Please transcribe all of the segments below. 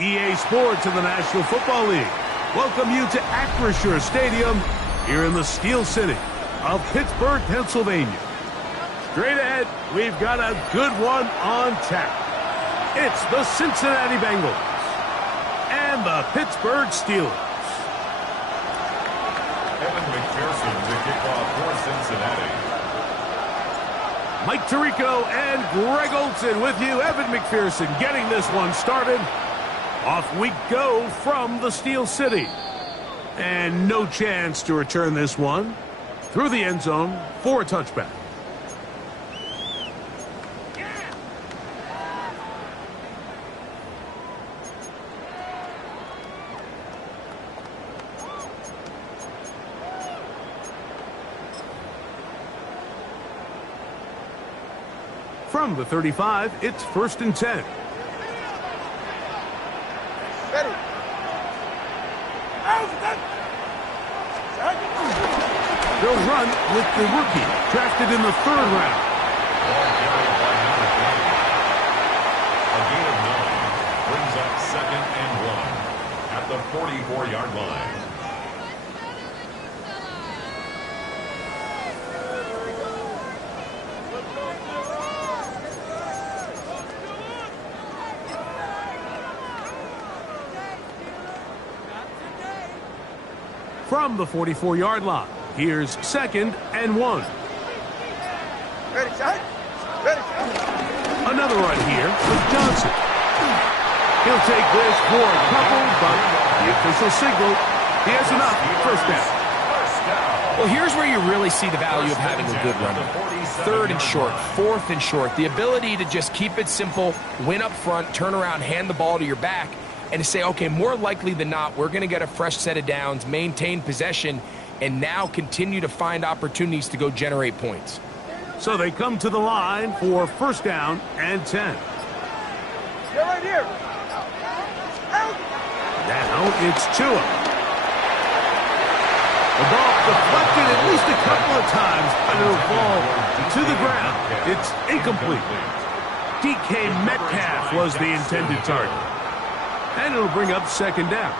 EA Sports and the National Football League welcome you to Acrisure Stadium here in the Steel City of Pittsburgh, Pennsylvania. Straight ahead, we've got a good one on tap. It's the Cincinnati Bengals and the Pittsburgh Steelers. Evan McPherson to kick off for Cincinnati. Mike Tirico and Greg Olson with you. Evan McPherson getting this one started. Off we go from the Steel City. And no chance to return this one through the end zone for a touchback. From the 35, it's 1st and 10. Ready. They'll run with the rookie, drafted in the 3rd round. A gain of 9 brings up 2nd and 1 at the 44-yard line. From the 44-yard line, here's 2nd and 1. Ready, shot. Ready, shot. Another run here with Johnson. He'll take this for a couple, but the official signal, he has enough. 1st down. Well, here's where you really see the value of having a good runner. 3rd and short, 4th and short. The ability to just keep it simple, win up front, turn around, hand the ball to your back, and to say, okay, more likely than not, we're going to get a fresh set of downs, maintain possession, and now continue to find opportunities to go generate points. So they come to the line for 1st down and 10. Get right here. Out. Now it's Tua. The ball deflected at least a couple of times, and it'll fall to the ground. It's incomplete. DK Metcalf was the intended target. And it'll bring up 2nd down.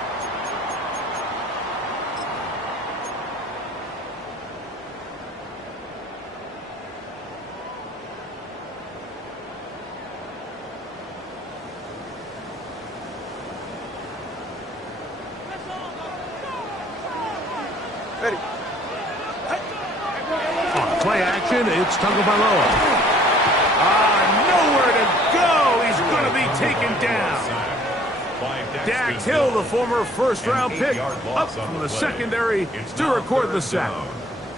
Ready. On play action, it's Tagovailoa. Nowhere to go. He's going to be taken down. Dax Hill, the former 1st-round pick, up from the secondary to record the sack.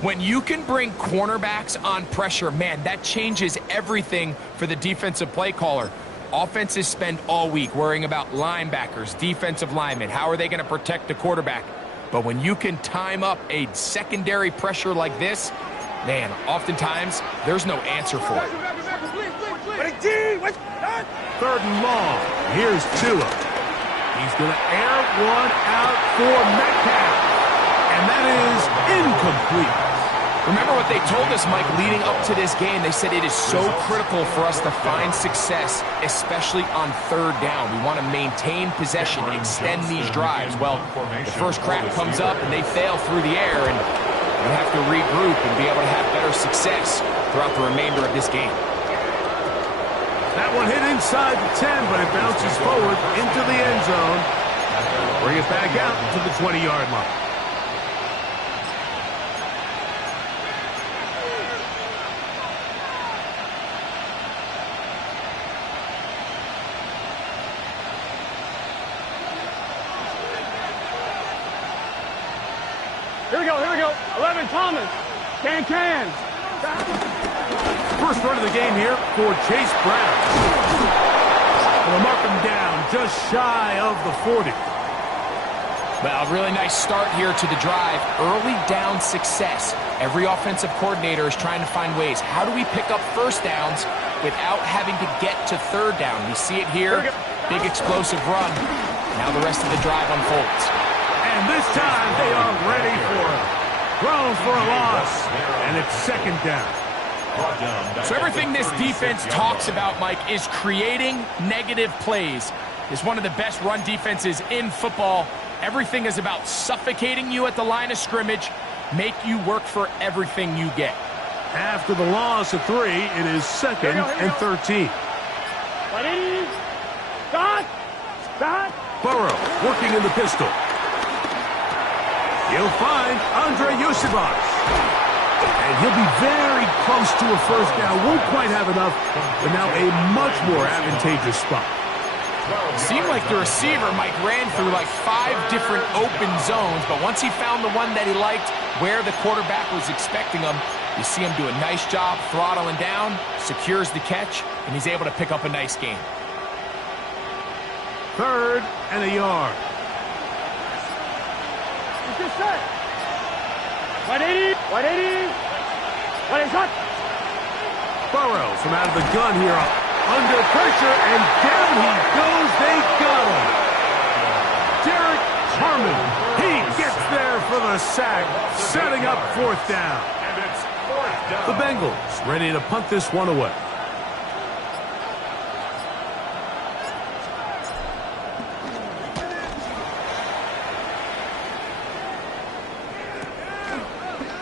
When you can bring cornerbacks on pressure, man, that changes everything for the defensive play caller. Offenses spend all week worrying about linebackers, defensive linemen. How are they going to protect the quarterback? But when you can time up a secondary pressure like this, man, oftentimes there's no answer for it. 3rd and long. Here's Tua. He's going to air one out for Metcalf. And that is incomplete. Remember what they told us, Mike, leading up to this game. They said it is so critical for us to find success, especially on 3rd down. We want to maintain possession, extend these drives. Well, the first crack comes up and they fail through the air, and we have to regroup and be able to have better success throughout the remainder of this game. That one hit inside the 10, but it bounces forward into the end zone. Bring it back out to the 20-yard line. Here we go. 11, Thomas. Can. First run of the game here for Chase Brown. We'll mark him down just shy of the 40. Well, a really nice start here to the drive. Early down success. Every offensive coordinator is trying to find ways. How do we pick up 1st downs without having to get to 3rd down? We see it here. Big explosive run. Now the rest of the drive unfolds. And this time they are ready for it. Thrown for a loss. And it's 2nd down. So everything this defense talks about, Mike, is creating negative plays. is one of the best run defenses in football. Everything is about suffocating you at the line of scrimmage, make you work for everything you get. After the loss of 3, it is 2nd and 13. Ready? Start! Start! Burrow working in the pistol. He'll find Andre Yusibas. And he'll be very close to a first down. Won't quite have enough, but now a much more advantageous spot. Seemed like the receiver, Mike, ran through like 5 different open zones, but once he found the one that he liked, where the quarterback was expecting him, you see him do a nice job throttling down, secures the catch, and he's able to pick up a nice gain. 3rd and a yard. Is this set? 180! 180! What is that? Burrow from out of the gun here, under pressure, and down he goes. They got him. Derek Harmon, he gets there for the sack, setting up 4th down. The Bengals ready to punt this one away.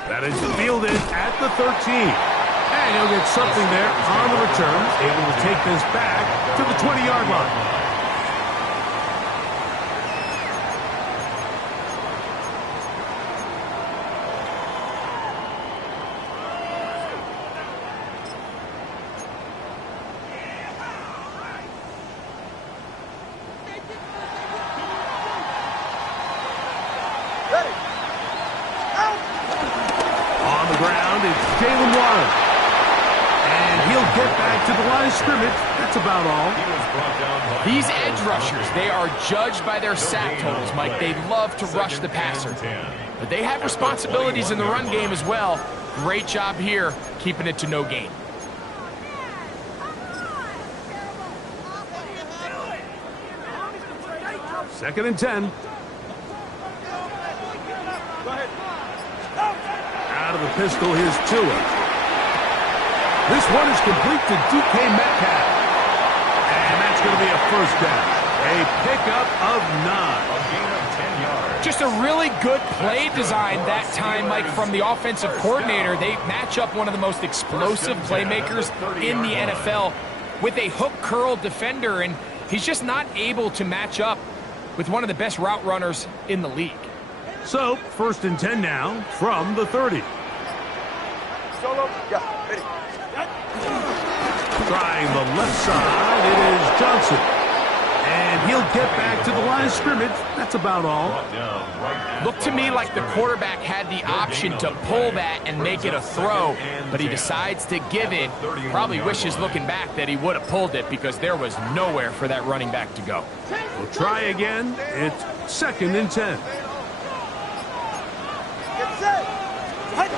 That is fielded at the 13. And he'll get something there on the return, able to take this back to the 20-yard line. Ready! Out! On the ground, it's Jalen Warren. And he'll get back to the line of scrimmage. That's about all. These edge rushers, they are judged by their sack totals, Mike. They love to rush the passer. But they have responsibilities in the run game as well. Great job here, keeping it to no gain. Second and 10. Go ahead. Out of the pistol, here's Tua. This one is complete to DK Metcalf. And that's going to be a first down. A pickup of 9. A gain of 10 yards. Just a really good play design that time, Mike, from the offensive coordinator. They match up one of the most explosive playmakers in the NFL with a hook curl defender, and he's just not able to match up with one of the best route runners in the league. So, 1st and 10 now from the 30. Solo. Yeah. Ready. Trying the left side, it is Johnson. And he'll get back to the line of scrimmage. That's about all. Looked to me like the quarterback had the option to pull that and make it a throw, but he decides to give it. Probably wishes looking back that he would have pulled it because there was nowhere for that running back to go. We'll try again. It's 2nd and 10. Get set! Hut!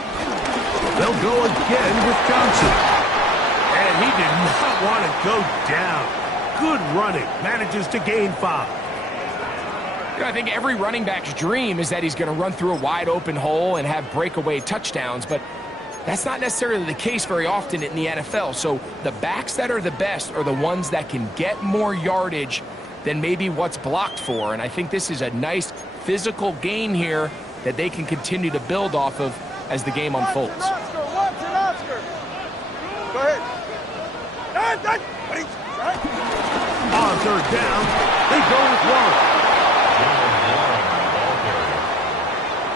They'll go again with Johnson. And he did not want to go down. Good running. Manages to gain 5. You know, I think every running back's dream is that he's going to run through a wide open hole and have breakaway touchdowns, but that's not necessarily the case very often in the NFL. So the backs that are the best are the ones that can get more yardage than maybe what's blocked for. And I think this is a nice physical gain here that they can continue to build off of as the game unfolds. Oscar. Go ahead. Ready. On 3rd down, they go with Warren.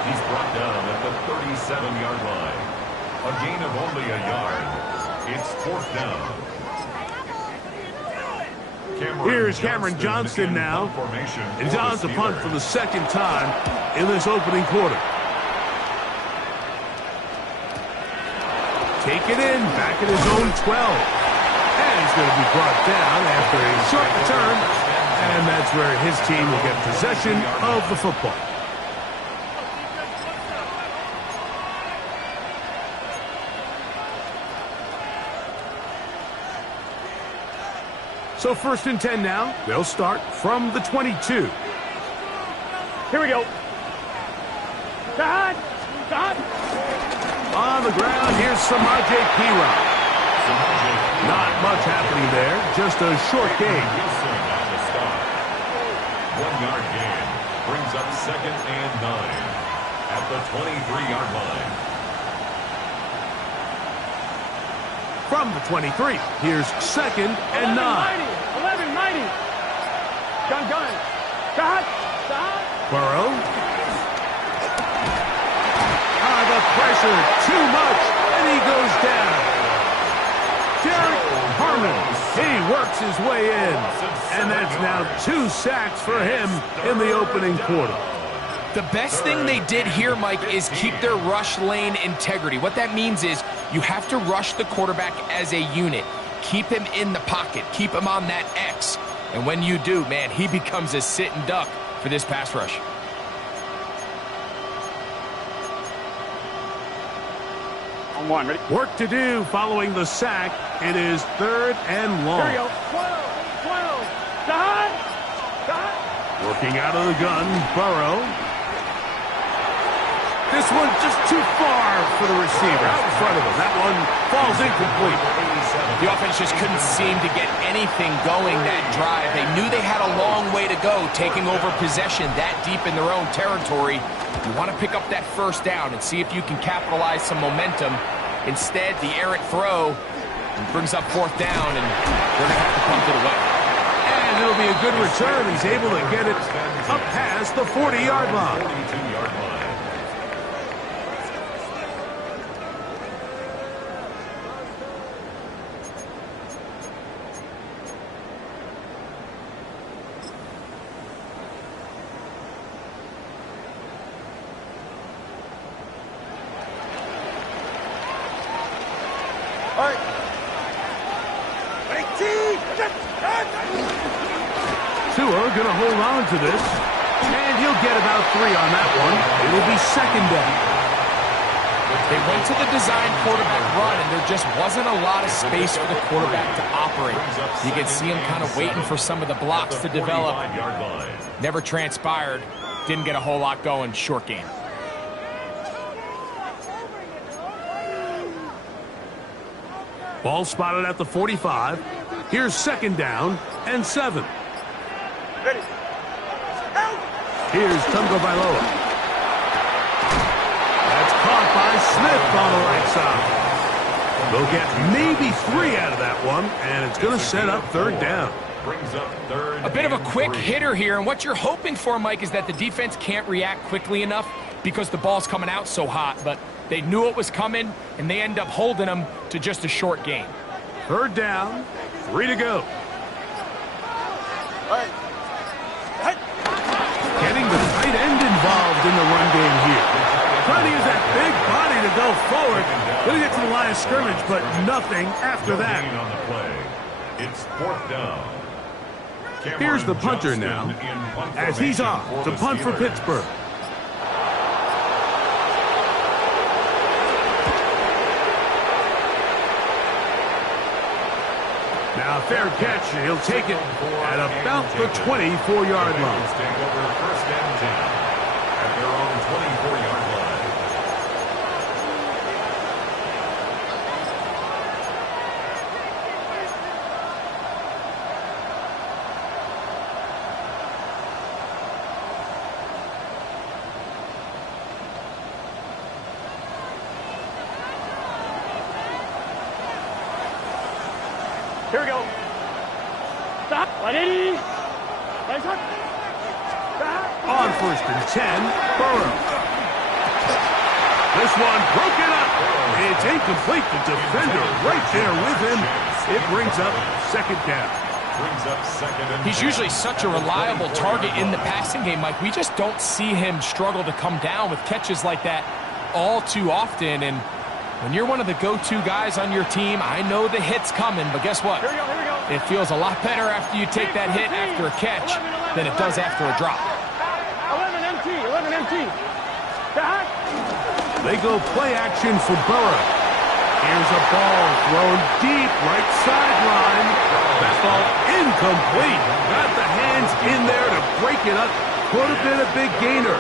He's brought down at the 37-yard line. A gain of only a yard. It's 4th down. Here's Cameron Johnston now. And John's to punt for the 2nd time in this opening quarter. Take it in, back at his own 12. And he's going to be brought down after a short return. And that's where his team will get possession of the football. So 1st and 10 now. They'll start from the 22. Here we go. Start! Start! On the ground, here's Samaje Perine. Not much happening there, just a short game. 1-yard gain. Brings up 2nd and 9 at the 23-yard line. From the 23, here's 2nd and 9. 11, 90. Gun. Stop. Burrow. The pressure, too much, and he goes down. Derek Harmon, he works his way in, and that's now 2 sacks for him in the opening quarter. The best thing they did here, Mike, is keep their rush lane integrity. What that means is you have to rush the quarterback as a unit. Keep him in the pocket. Keep him on that X. And when you do, man, he becomes a sit and duck for this pass rush. On 1, ready? Work to do following the sack. It is 3rd and long. Here we go. 12. Stop. Working out of the gun, Burrow. This one just too far for the receiver. Out in front of him. That one falls incomplete. The offense just couldn't seem to get anything going that drive. They knew they had a long way to go, taking over possession that deep in their own territory. You want to pick up that first down and see if you can capitalize some momentum. Instead, the errant throw brings up 4th down, and they're going to have to punt it away. And it'll be a good return. He's able to get it up past the 40-yard line. 42-yard line. Tua going to hold on to this, and he'll get about 3 on that one. It will be 2nd down. They went to the design quarterback run, and there just wasn't a lot of space for the quarterback to operate. You can see him kind of waiting for some of the blocks to develop. Never transpired. Didn't get a whole lot going. Short game. Ball spotted at the 45. Here's 2nd down and 7. Ready. Here's Tungo Bailoa. That's caught by Smith on the right side. They'll get maybe 3 out of that one, and it's going to set up 3rd down. Brings up 3rd. A bit of a quick hitter here, and what you're hoping for, Mike, is that the defense can't react quickly enough because the ball's coming out so hot, but they knew it was coming, and they end up holding them to just a short gain. 3rd down, 3 to go. All right. Getting the tight end involved in the run game here. Trying to use that big body to go forward. Going to get to the line of scrimmage, but nothing after that. On the play. It's 4th down. Here's the punter now, as he's off to punt for Pittsburgh. Now, fair catch. He'll take it at about the 24-yard line. Take over 1st and 10 at their own 24-yard line. Here we go. Stop. 180. Stop. On 1st and 10, Burrow. This one broken up. It's incomplete. The defender right there with him. It brings up 2nd down. Brings up 2nd and 10. He's usually such a reliable target in the passing game, Mike. We just don't see him struggle to come down with catches like that all too often. And when you're one of the go-to guys on your team, I know the hit's coming, but guess what? Here we go. It feels a lot better after you take that hit after a catch than it does after a drop. 11 MT. Stop. They go play action for Burrow. Here's a ball thrown deep right sideline. That ball incomplete. Got the hands in there to break it up. Could have been a big gainer.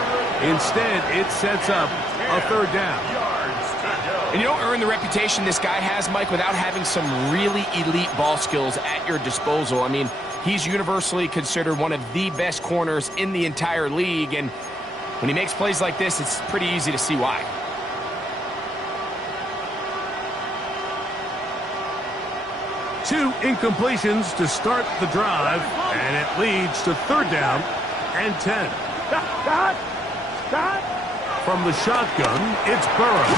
Instead, it sets up a 3rd down. Yards to go. And you don't earn the reputation this guy has, Mike, without having some really elite ball skills at your disposal. I mean, he's universally considered one of the best corners in the entire league, and when he makes plays like this, it's pretty easy to see why. Two incompletions to start the drive, and it leads to 3rd down and 10. From the shotgun, it's Burrow.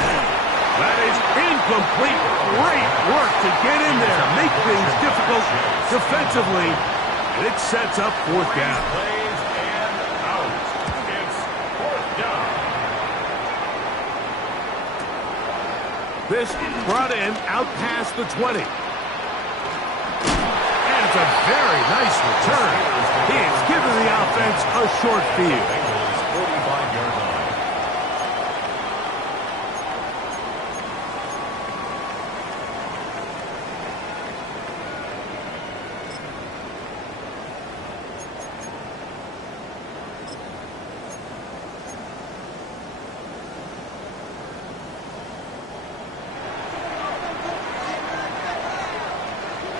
That is incomplete. Great work to get in there, make things difficult defensively, and it sets up 4th down. Plays and out. It's 4th down. This brought in out past the 20. And it's a very nice return. He has given the offense a short field. Bengals 45-yard line.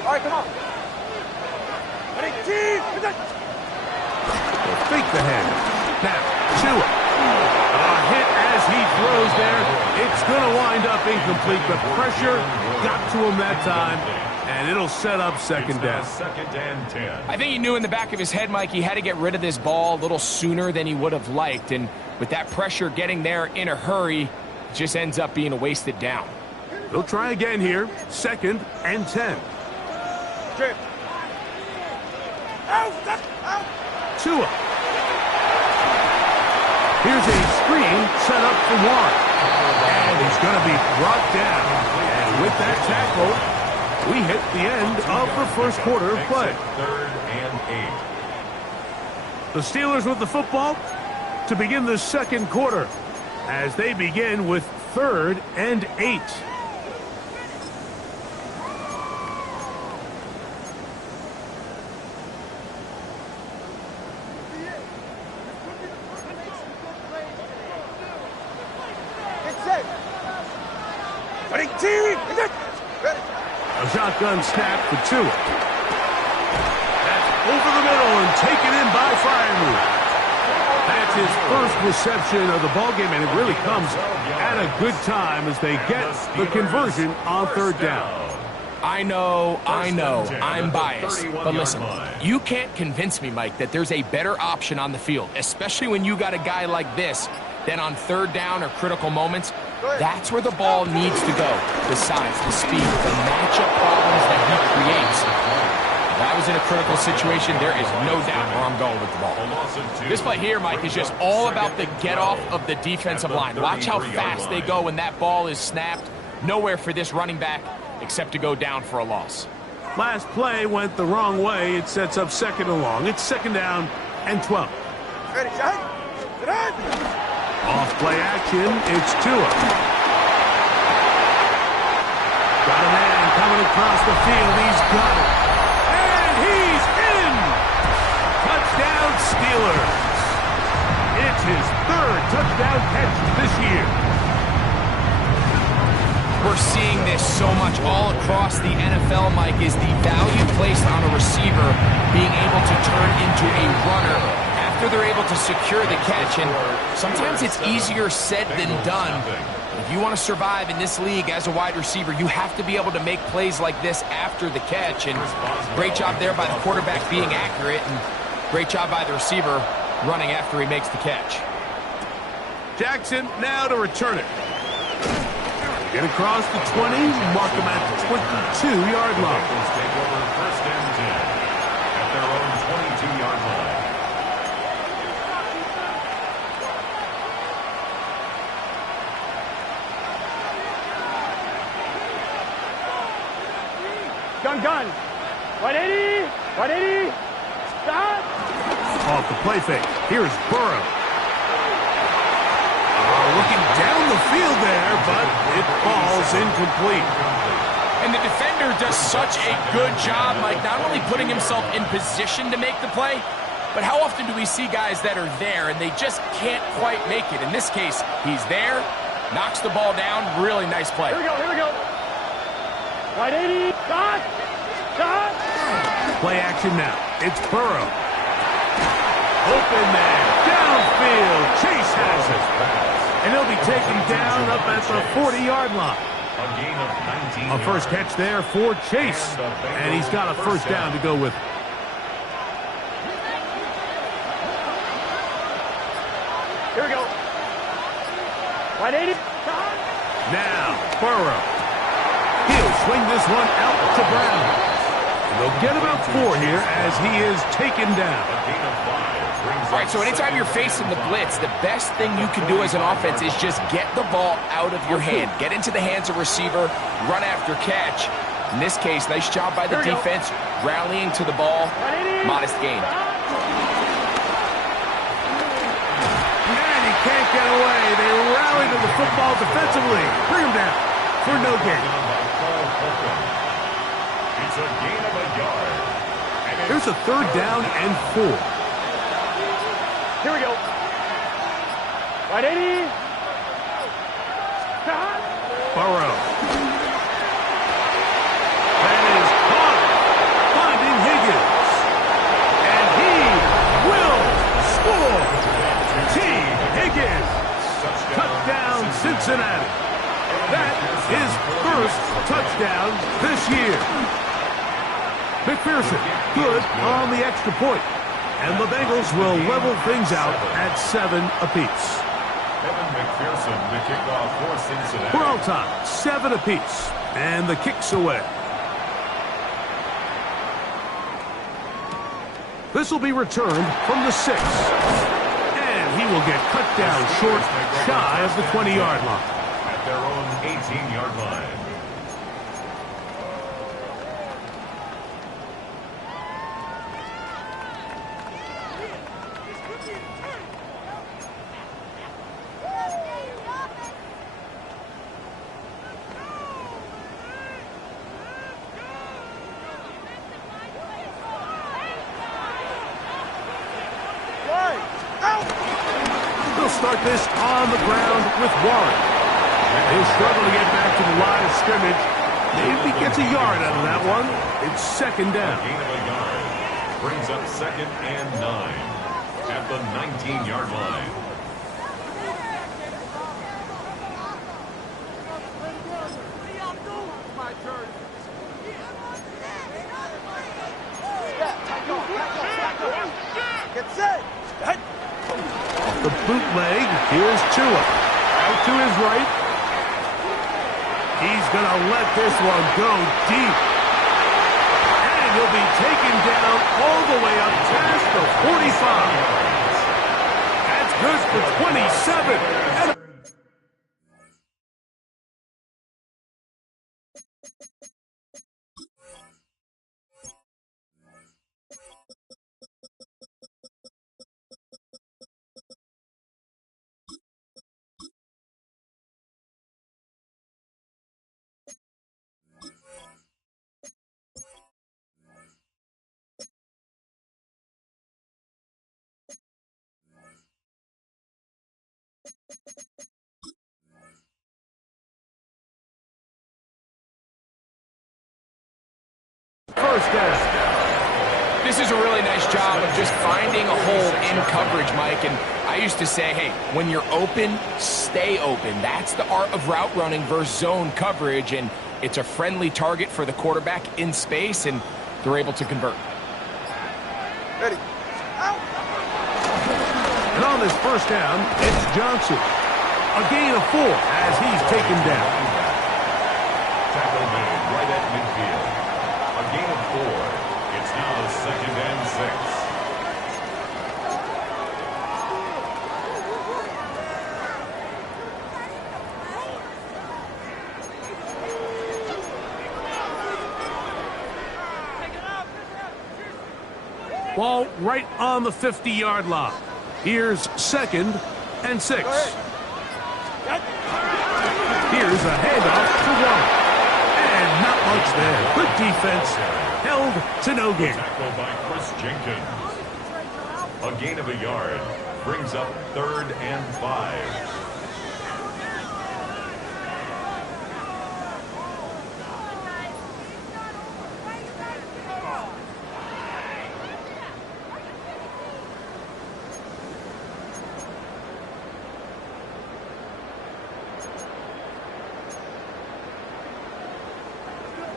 All right, come on. They'll fake the hand. Now, Tua. A hit as he throws there. It's going to wind up incomplete. The pressure got to him that time, and it'll set up 2nd down. 2nd and 10. I think he knew in the back of his head, Mike, he had to get rid of this ball a little sooner than he would have liked, and with that pressure getting there in a hurry, it just ends up being a wasted down. They'll try again here. 2nd and 10. Tua. Here's a screen set up for Warren. And he's going to be brought down. And with that tackle, we hit the end of the 1st quarter of play. 3rd and 8. The Steelers with the football to begin the 2nd quarter as they begin with 3rd and 8. A shotgun snap for Tua. That's over the middle and taken in by Firemove. That's his first reception of the ballgame, and it really comes at a good time as they get the conversion on 3rd down. I know, I'm biased, but listen, you can't convince me, Mike, that there's a better option on the field, especially when you got a guy like this, than on 3rd down or critical moments. That's where the ball needs to go. The size, the speed, the matchup problems that he creates. If I was in a critical situation, there is no doubt where I'm going with the ball. This play here, Mike, is just all about the get-off of the defensive line. Watch how fast they go when that ball is snapped. Nowhere for this running back except to go down for a loss. Last play went the wrong way. It sets up 2nd and long. It's 2nd down and 12. Ready, shot. Off play action, it's Tua. Got a man coming across the field. He's got it. And he's in! Touchdown Steelers. It's his 3rd touchdown catch this year. We're seeing this so much all across the NFL, Mike, is the value placed on a receiver being able to turn into a runner after they're able to secure the catch. And sometimes it's easier said than done. If you want to survive in this league as a wide receiver, you have to be able to make plays like this after the catch. And great job there by the quarterback being accurate, and great job by the receiver running after he makes the catch. Jackson now to return it. Get across the 20, mark him at the 22-yard line. Bengals take over 1st and 10 at their own 22-yard line. Gun. 180. 180. Stop. Off the play fake. Here's Burrow. Looking down the field there, but it falls incomplete. And the defender does such a good job, Mike, not only putting himself in position to make the play, but how often do we see guys that are there and they just can't quite make it? In this case, he's there, Knocks the ball down. Really nice play. Here we go, here we go. Right 80. Shot. Shot. Play action now. It's Burrow. Open man. Downfield. Chase has it. And he'll be taken down up at the 40-yard line. A gain of 19 A first catch there for Chase. And he's got a first down to go with it. Here we go. Right 80. Now, Burrow. He'll swing this one out to Brown. And they'll get about 4 here as he is taken down. A gain of 5 brings All right, so anytime you're facing the blitz, the best thing you can do as an offense is just get the ball out of your hand. Get into the hands of receiver, run after catch. In this case, nice job by the defense, rallying to the ball. Modest gain. And he can't get away. They rally to the football defensively. Bring him down for no gain. It's a gain of a yard. Here's a third down and 4. Here we go. Right 80. Shot. Burrow. That is caught. Finding Higgins. And he will score. T. Higgins. Touchdown, Cincinnati. That is first touchdown this year. McPherson, good on the extra point. And the Bengals will level things out at 7 apiece. Evan McPherson, the kickoff for Cincinnati. We're all time, 7 apiece. And the kick's away. This will be returned from the 6. And he will get cut down short, shy of the 20-yard line. At their own 18-yard line. They'll start this on the ground with Warren. He'll struggle to get back to the line of scrimmage. Maybe gets a yard out of that one. It's second down. Gain of a yard. Brings up 2nd and 9. At the 19-yard line. Get set. Off the bootleg, here's Tua. Out to his right. He's going to let this one go deep. And he'll be taken down all the way up past the 45. That's good for 27. And first down. This is a really nice job of just finding a hole in coverage, Mike. And I used to say, hey, when you're open, stay open. That's the art of route running versus zone coverage. And it's a friendly target for the quarterback in space, and they're able to convert. Ready. And on this first down, it's Johnson. A gain of 4 as he's taken down. Tackle made right at midfield. A gain of 4. It's now 2nd and 6. Ball right on the 50-yard line. Here's 2nd and 6. Here's a handoff to Warren. And not much there. Good defense. Held to no gain. Tackle by Chris Jenkins. A gain of a yard. Brings up 3rd and 5.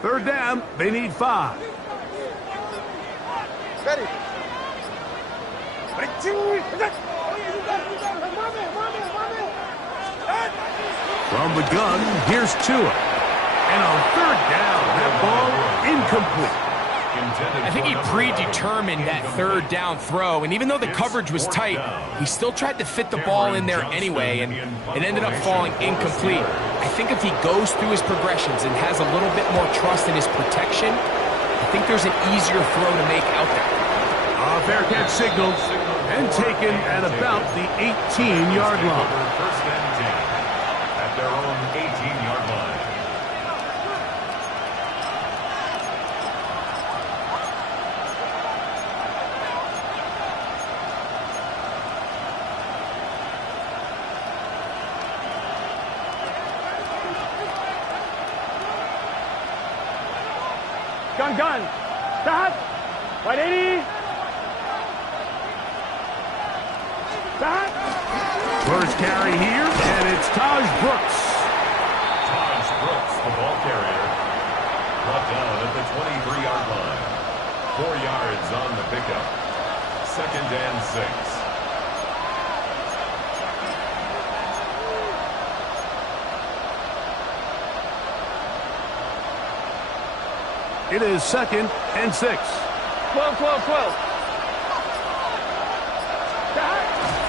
Third down, they need 5. Ready. From the gun, here's Tua. And on third down, that ball incomplete. I think he predetermined that third down throw, and even though the coverage was tight, he still tried to fit the ball in there anyway, and it ended up falling incomplete. I think if he goes through his progressions and has a little bit more trust in his protection, I think there's an easier throw to make out there. Fair catch signaled and taken at about the 18-yard line. First and 10 at their own 18-yard line. Gun. Stop. 180. Stop. First carry here, and it's Taj Brooks. Taj Brooks, the ball carrier, brought down at the 23-yard line. 4 yards on the pickup. Second and 6. It is second and 6. 12.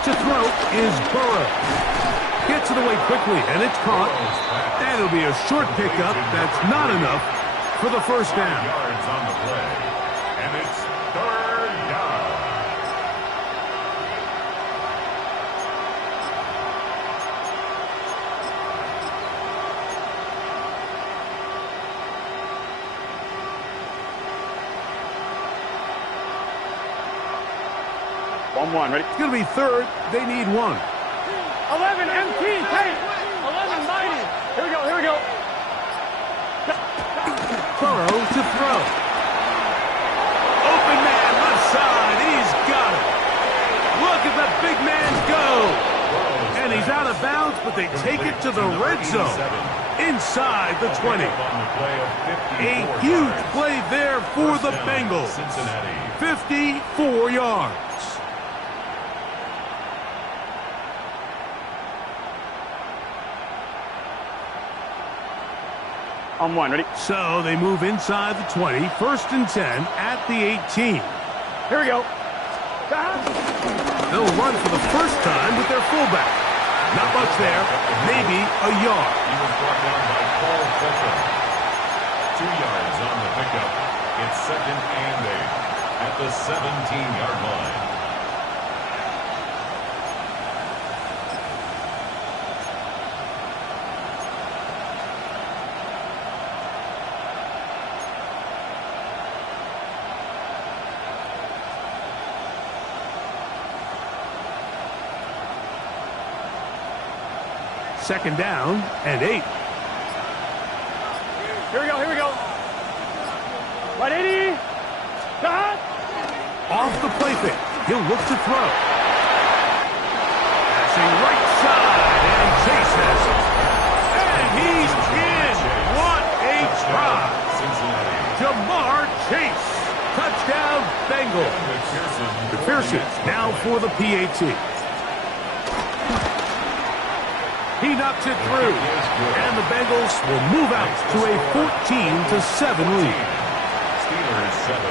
To throw is Burrow. Gets it away quickly, and it's caught. And it'll be a short pickup. That's not enough for the first down. Yards on the play. And it's third down. One. Ready? It's going to be third. They need 1. 11 MT. Tight. 11 mighty. Here we go. Burrow to throw. Open man, left side. He's got it. Look at the big man go. And he's out of bounds, but they take it to the red zone. Inside the 20. A huge play there for the Bengals. 54 yards. On 1. Ready? So they move inside the 20. First and 10 at the 18. Here we go. They'll run for the first time with their fullback. Not much there. Maybe a yard. He was brought down by Paul Fulton. 2 yards on the pickup. It's second and 8 at the 17-yard line. Second down and 8. Here we go. 180. Stop. Off the play fake. He'll look to throw. Passing right side, and Chase has it. And he's in. What a try. Jamar Chase. Touchdown, Bengals. McPherson now for the PAT. He knocks it through, and the Bengals will move out to a 14-7 lead. Steelers 7.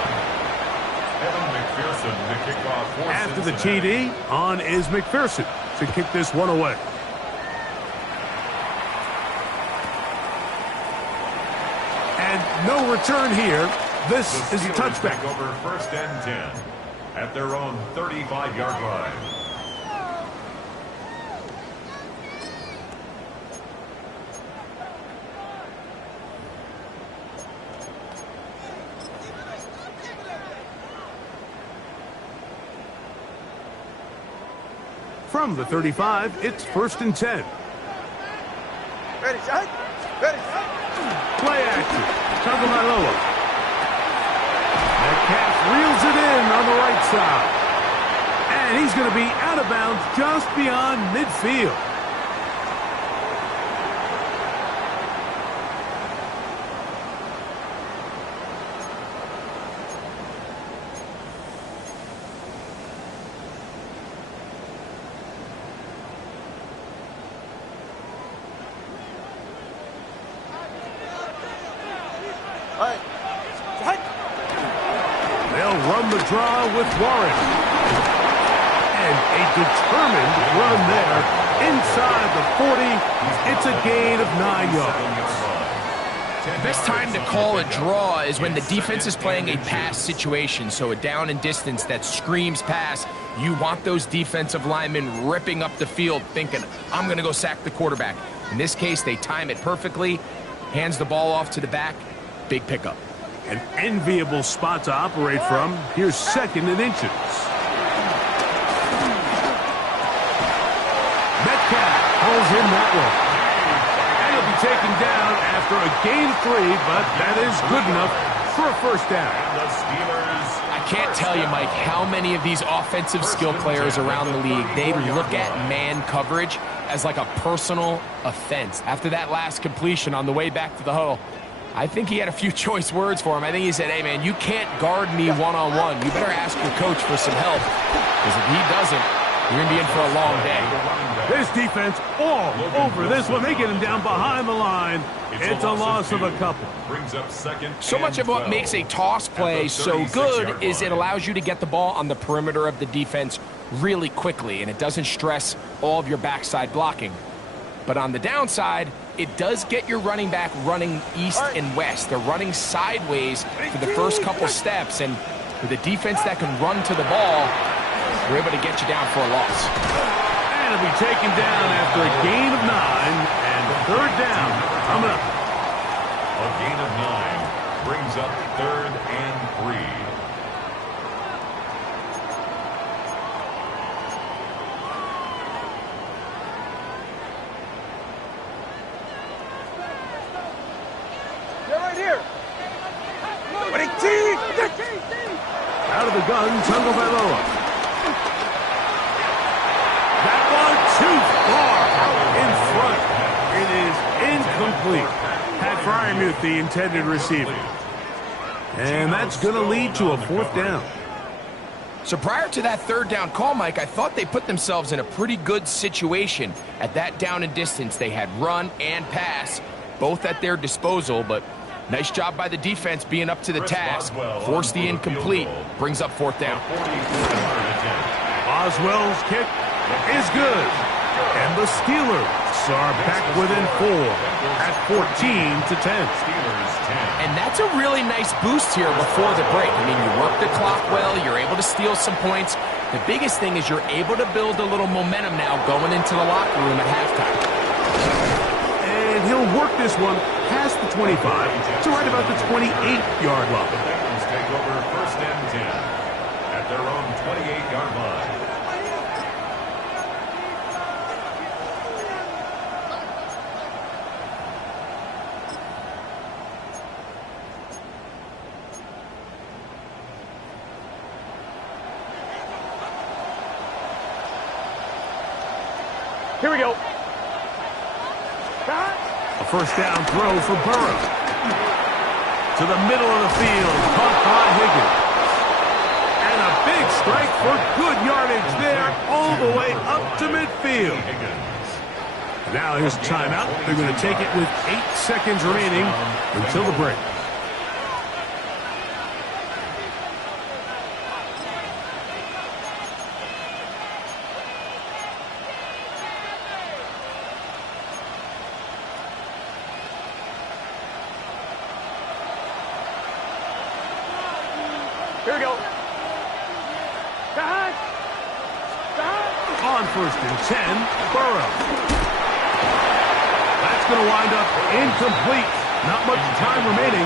Evan McPherson to kick off for After the Cincinnati. TD, on is McPherson to kick this one away. And no return here. This The is a Steelers touchback. take over first and 10 at their own 35-yard line. From the 35, it's first and 10. Ready, shot. Ready. Play action. Tagovailoa. That pass reels it in on the right side. And he's going to be out of bounds just beyond midfield. They'll run the draw with Warren. And a determined run there inside the 40. It's a gain of 9 yards. The best time to call a draw is when the defense is playing a pass situation, so a down and distance that screams pass. You want those defensive linemen ripping up the field thinking, I'm going to go sack the quarterback. In this case, they time it perfectly, hands the ball off to the back, big pickup. An enviable spot to operate from. Here's 2nd and inches. Metcalf pulls in that one. And he'll be taken down after a gain of 3, but that is good enough for a first down. I can't tell you, Mike, how many of these offensive skill players around the league, they look at man coverage as like a personal offense. After that last completion on the way back to the huddle, I think he had a few choice words for him. I think he said, hey, man, you can't guard me one-on-one. You better ask your coach for some help, because if he doesn't, you're going to be in for a long day. This defense all over this one. They get him down behind the line. It's a loss of a couple. Brings up 2nd. So much of what makes a toss play so good is it allows you to get the ball on the perimeter of the defense really quickly, and it doesn't stress all of your backside blocking. But on the downside, it does get your running back running east and west. They're running sideways for the first couple steps, and with a defense that can run to the ball, we're able to get you down for a loss. And it'll be taken down after a gain of 9, and 3rd down coming up. A gain of 9 brings up 3rd and 3. Out of the gun, Tagovailoa. That one too far out in front. It is incomplete. Pat Fryermuth, the intended receiver. And that's going to lead to a 4th down. So prior to that 3rd down call, Mike, I thought they put themselves in a pretty good situation. At that down and distance, they had run and pass, both at their disposal, but nice job by the defense being up to the task. Forced the incomplete. Brings up 4th down. Boswell's kick is good. And the Steelers are back within 4 at 14-10. And that's a really nice boost here before the break. I mean, you work the clock well. You're able to steal some points. The biggest thing is you're able to build a little momentum now going into the locker room at halftime. And he'll work this one past the 25 to right about the 28-yard line. The Bengals take over 1st and 10 at their own 28-yard line. Here we go. A 1st down throw for Burrow. To the middle of the field, caught by Higgins. And a big strike for good yardage there, all the way up to midfield. Now here's a timeout. They're going to take it with 8 seconds remaining until the break. Here we go. On 1st and 10, Burrow. That's going to wind up incomplete. Not much time remaining.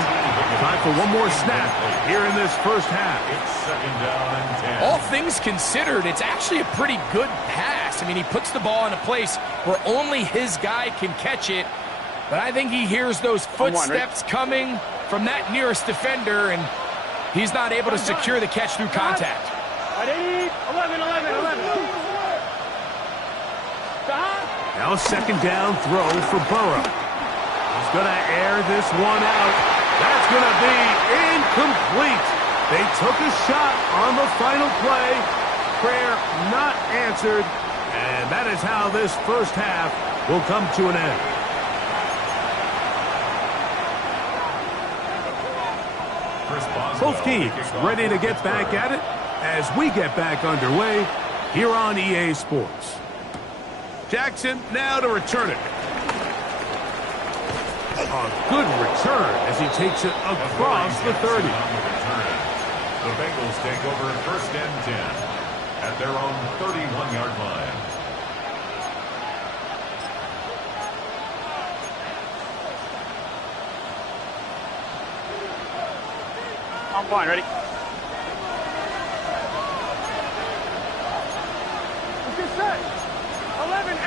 Time for one more snap here in this first half. It's 2nd down and 10. All things considered, it's actually a pretty good pass. I mean, he puts the ball in a place where only his guy can catch it. But I think he hears those footsteps coming from that nearest defender, and he's not able to secure the catch through contact. 11. Now a 2nd down throw for Burrow. He's going to air this one out. That's going to be incomplete. They took a shot on the final play. Prayer not answered. And that is how this first half will come to an end. Both teams ready to get back at it as we get back underway here on EA Sports. Jackson now to return it. A good return as he takes it across the 30. The Bengals take over 1st and 10 at their own 31-yard line. I'm fine, ready? Let's get set. 11,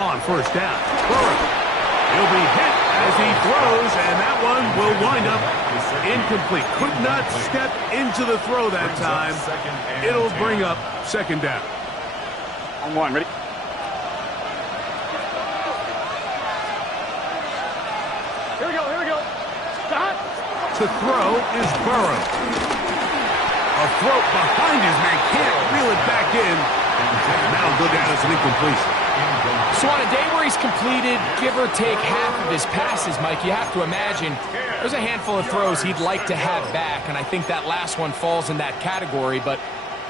on 1st down, Burrow. He'll be hit as he throws, and that one will wind up incomplete. Could not step into the throw that time. It'll bring up 2nd down. On 1, ready? Here we go. Stop. To throw is Burrow. A throw behind his man, can't reel it back in. And that'll go down as an incompletion. So on a day where he's completed, give or take half of his passes, Mike, you have to imagine there's a handful of throws he'd like to have back, and I think that last one falls in that category. But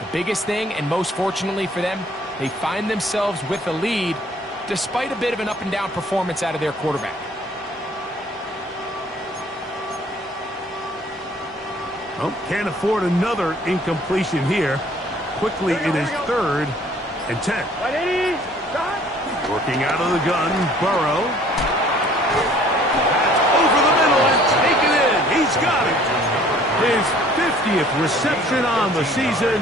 the biggest thing, and most fortunately for them, they find themselves with a lead despite a bit of an up-and-down performance out of their quarterback. Oh, can't afford another incompletion here. Quickly in his 3rd and 10. Working out of the gun, Burrow. That's over the middle and taken in. He's got it. His 50th reception on the season,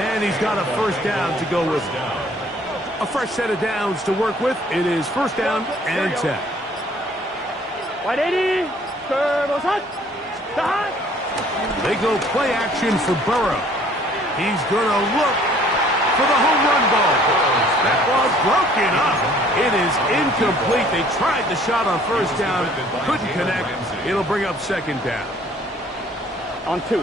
and he's got a 1st down to go with. A fresh set of downs to work with. It is 1st down and 10. 180. Turbo shot. They go play action for Burrow. He's going to look for the home run ball. That ball broken up. It is incomplete. They tried the shot on 1st down. Couldn't connect. It'll bring up 2nd down. On 2.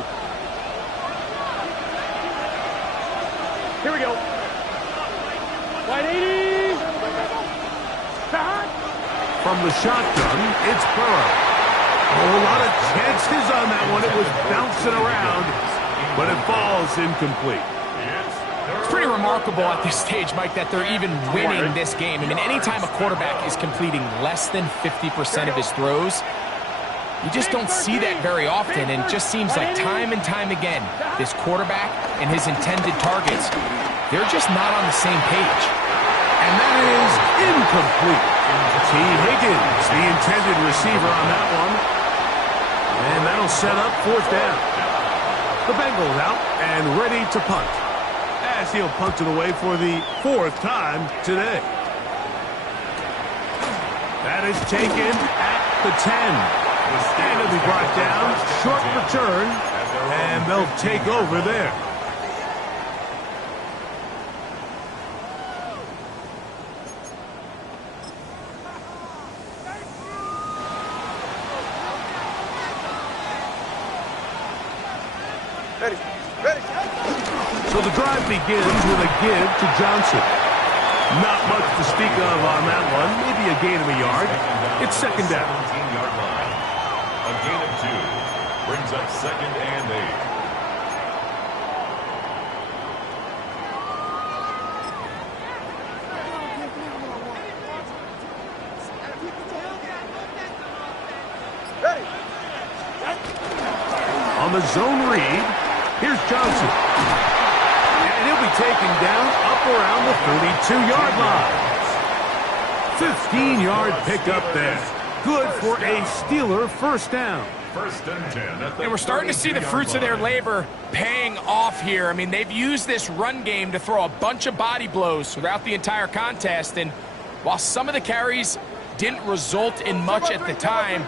Here we go. 180. From the shotgun, it's Burrow. A whole lot of chances on that one. It was bouncing around, but it falls incomplete. It's pretty remarkable at this stage, Mike, that they're even winning this game. I mean, anytime a quarterback is completing less than 50% of his throws, you just don't see that very often, and it just seems like time and time again, this quarterback and his intended targets, they're just not on the same page. And that is incomplete. T. Higgins, the intended receiver on that one. And that'll set up 4th down. The Bengals out and ready to punt, as he'll punt it away for the 4th time today. That is taken at the 10. And it'll be brought down, short return, and they'll take over there. So the drive begins with a give to Johnson. Not much to speak of on that one. Maybe a gain of a yard. It's 2nd down. 17-yard line. A gain of 2 brings up 2nd and 8. On the zone read, here's Johnson. And he'll be taken down up around the 32-yard line. 15-yard pickup there. Good for a Steeler 1st down. 1st and 10. And we're starting to see the fruits of their labor paying off here. I mean, they've used this run game to throw a bunch of body blows throughout the entire contest. And while some of the carries didn't result in much at the time,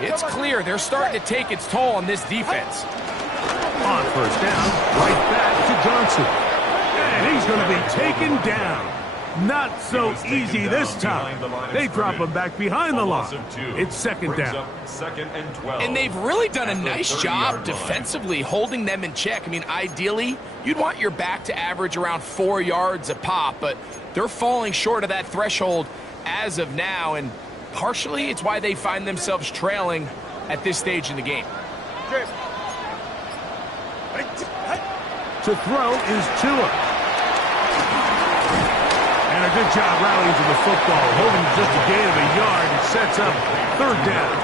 it's clear they're starting to take its toll on this defense. On 1st down, right back to Johnson. And he's going to be taken down. Not so easy this time. They drop him back behind the line. It's 2nd down. 2nd and 12. And they've really done a nice job defensively holding them in check. I mean, ideally, you'd want your back to average around 4 yards a pop, but they're falling short of that threshold as of now. And partially it's why they find themselves trailing at this stage in the game. To throw is Tua. And a good job rallying to the football, holding just a gain of a yard. It sets up third down.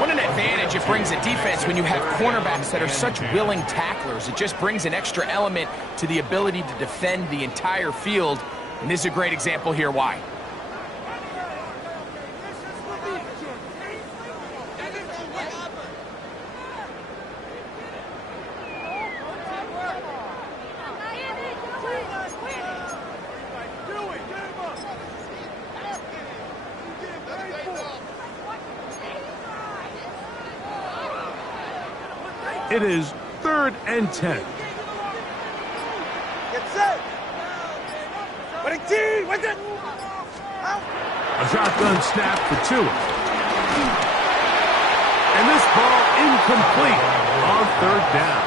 What an advantage it brings a defense when you have cornerbacks that are such willing tacklers. It just brings an extra element to the ability to defend the entire field. And this is a great example here why. It is 3rd and 10. Get set. What's it? A shotgun snap for Tua. And this ball incomplete on 3rd down.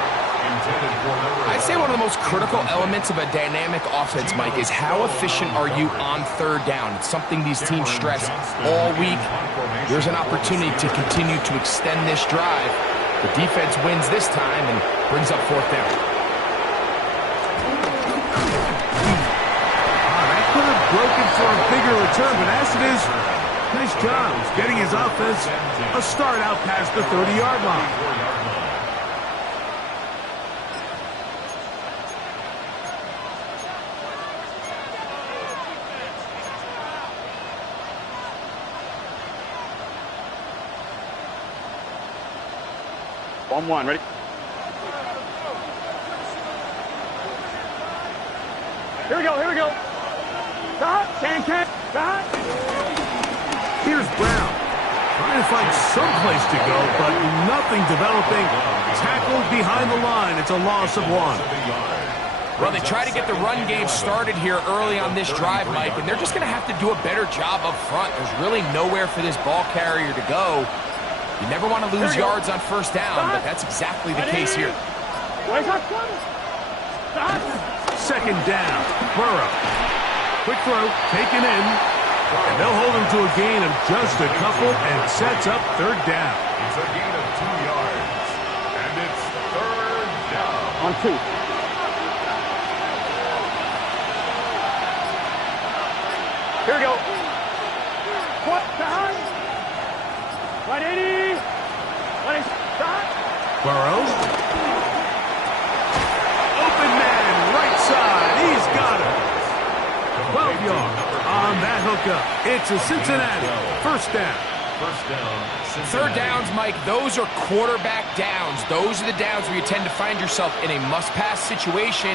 I'd say one of the most critical elements of a dynamic offense, Mike, is how efficient are you on 3rd down. It's something these teams stress all week. There's an opportunity to continue to extend this drive. The defense wins this time and brings up 4th down. That could have broken for a bigger return, but as it is, nice job getting his offense a start out past the 30-yard line. One, ready? Here we go. Stop, can. Stop. Here's Brown, trying to find some place to go, but nothing developing. Tackled behind the line. It's a loss of 1. Well, they try to get the run game started here early on this drive, Mike, and they're just going to have to do a better job up front. There's really nowhere for this ball carrier to go. You never want to lose yards on 1st down, but that's exactly the case here. 2nd down. Burrow. Quick throw, taken in. And they'll hold him to a gain of just a couple and sets up 3rd down. It's a gain of 2 yards. And it's 3rd down. On 2. Here we go. What? 180. Stop. Burrow. Open man, right side. He's got it. 12 yards on that hookup. It's a Cincinnati 1st down. 1st down. 3rd downs, Mike, those are quarterback downs. Those are the downs where you tend to find yourself in a must-pass situation,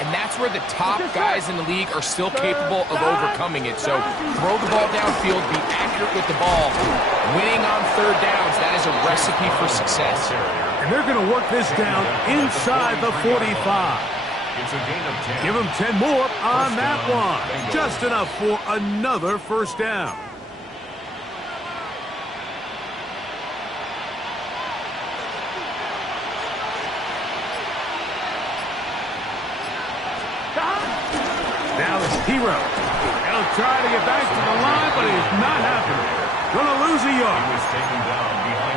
and that's where the top guys in the league are still capable of overcoming it. So throw the ball downfield, be accurate with the ball. Winning on 3rd downs, that is a recipe for success. And they're going to work this down inside the 45. It's a gain of 10. Give them 10 more on that one. Just enough for another 1st down. Now it's Hero. He'll try to get back to the line, but it's not happening. Gonna lose a yard.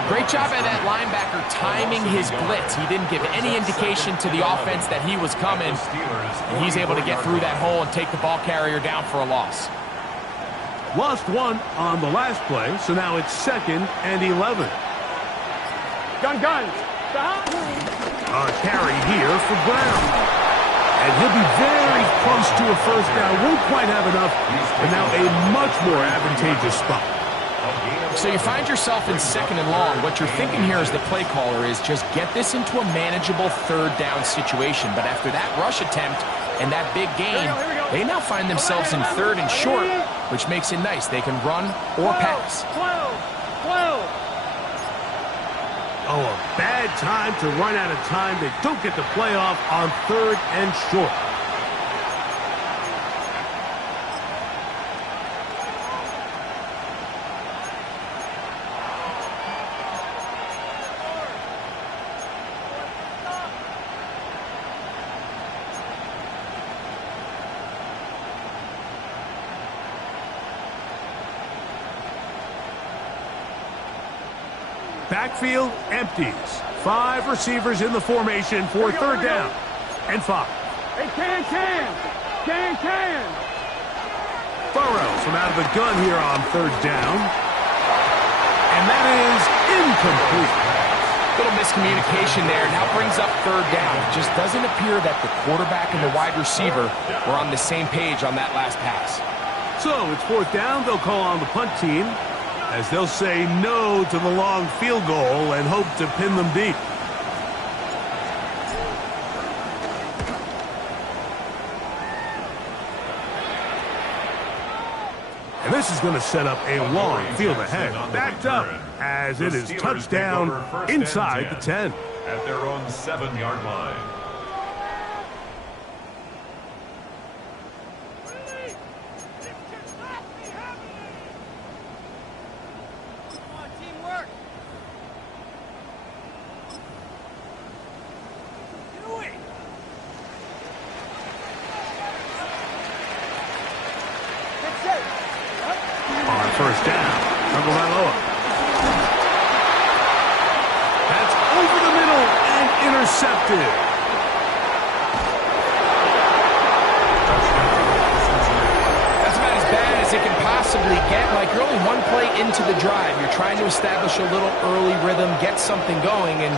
Great job by that linebacker timing his blitz. He didn't give any indication to the offense that he was coming, and he's able to get through that hole and take the ball carrier down for a loss. Lost 1 on the last play, so now it's 2nd and 11. Gun. Stop. A carry here for Brown. And he'll be very close to a 1st down. Won't quite have enough, but now a much more advantageous spot. So you find yourself in 2nd and long. What you're thinking here as the play caller is just get this into a manageable 3rd down situation. But after that rush attempt and that big gain, they now find themselves in 3rd and short, which makes it nice. They can run or pass. 12. Oh, a bad time to run out of time. They don't get the playoff on 3rd and short. Backfield empties. 5 receivers in the formation for third down and 5. Hey, can. Burrows from out of the gun here on third down. And that is incomplete. Little miscommunication there. Now brings up third down. It just doesn't appear that the quarterback and the wide receiver were on the same page on that last pass. So it's fourth down. They'll call on the punt team as they'll say no to the long field goal and hope to pin them deep. And this is going to set up a long field ahead. Backed up as it is touchdown inside the 10. At their own 7-yard line. First down. That's over the middle and intercepted. That's about as bad as it can possibly get. Like, you're only one play into the drive. You're trying to establish a little early rhythm, get something going, and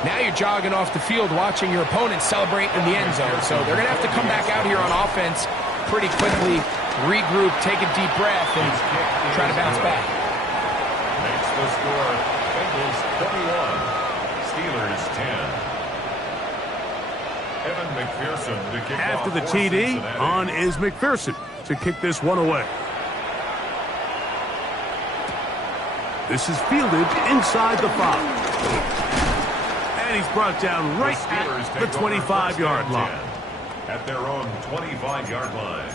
now you're jogging off the field watching your opponent celebrate in the end zone. So they're going to have to come back out here on offense pretty quickly, regroup, take a deep breath, and try to bounce back. Makes the score Bengals 31, Steelers 10. Evan McPherson to kick After off the for TD, Cincinnati. on is McPherson to kick this one away. This is fielded inside the 5. And he's brought down right at the 25-yard line. At their own 25-yard line.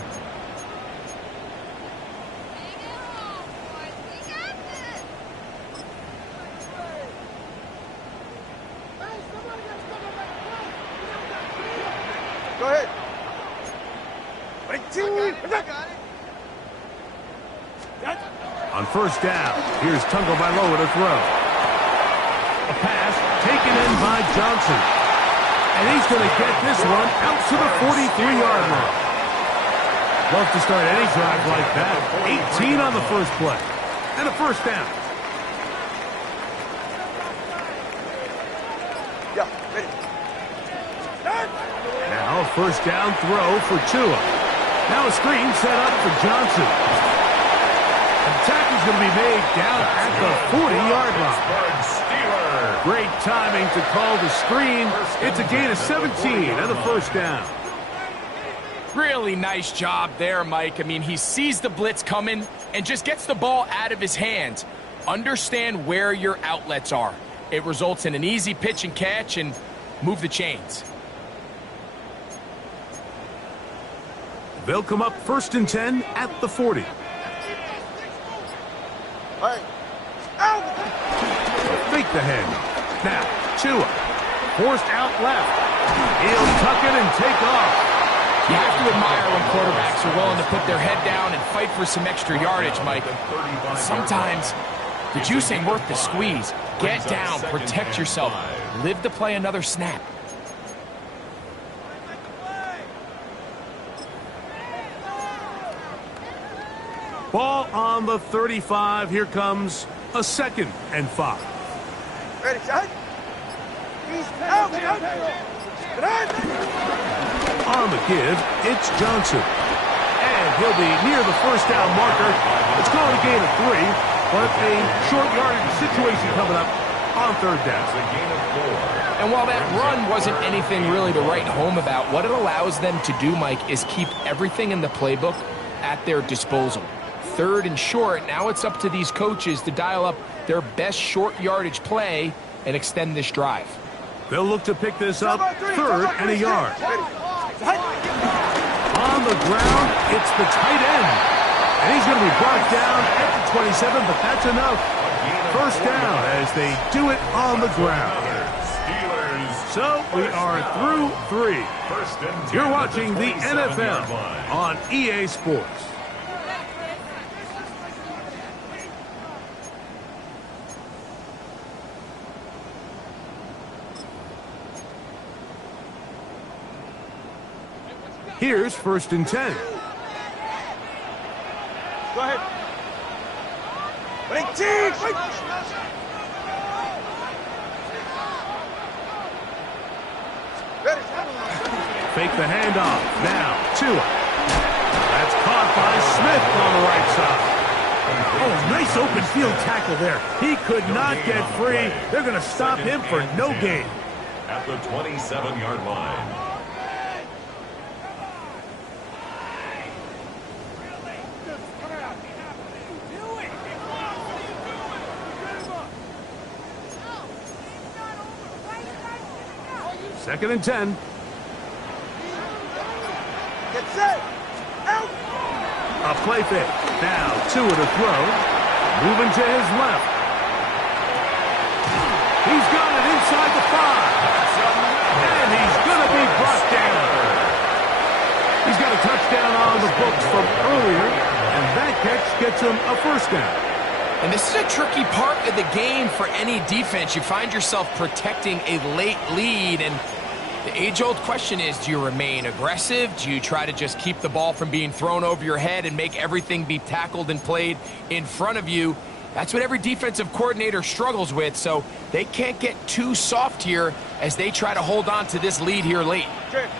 Go ahead. On first down, here's Tagovailoa to throw. A pass taken in by Johnson. And he's going to get this one out to the 43-yard line. Love to start any drive like that. 18 on the first play. And a first down. Yeah, ready. Now a first down throw for Tua. Now a screen set up for Johnson. And the tackle's going to be made down at the 40-yard line. Great timing to call the screen. It's a gain of 17 and a first down. Really nice job there, Mike. I mean, he sees the blitz coming and just gets the ball out of his hands. Understand where your outlets are. It results in an easy pitch and catch and move the chains. They'll come up first and 10 at the 40. Hey. Out. Fake the handoff. Now, Tua, forced out left. He'll tuck it and take off. You have to admire when quarterbacks are willing to put their head down and fight for some extra yardage, Mike. Sometimes the juice ain't worth the squeeze. Get down, protect yourself, live to play another snap. Ball on the 35. Here comes a second and 5. Ready, shot. Out. On the give, it's Johnson. And he'll be near the first down marker. It's going to gain of 3, but a short yardage situation coming up on third down. And while that run wasn't anything really to write home about, what it allows them to do, Mike, is keep everything in the playbook at their disposal. Third and short, now it's up to these coaches to dial up their best short yardage play and extend this drive. They'll look to pick this up third and a yard. On the ground, it's the tight end. And he's going to be brought down at the 27, but that's enough. First down as they do it on the ground. So we are through 3. You're watching the NFL on EA Sports. Here's 1st and 10. Go ahead. Fake the handoff. Now, Tua. That's caught by Smith on the right side. Oh, nice open field tackle there. He could not get free. They're going to stop him for no gain. At the 27-yard line. Second and 10. Get set. Out. A play fake. Now Tua to throw. Moving to his left. He's got it inside the 5. And he's going to be brought down. He's got a touchdown on the books from earlier, and that catch gets him a 1st down. And this is a tricky part of the game for any defense. You find yourself protecting a late lead, and the age-old question is, do you remain aggressive? Do you try to just keep the ball from being thrown over your head and make everything be tackled and played in front of you? That's what every defensive coordinator struggles with, so they can't get too soft here as they try to hold on to this lead here late. One,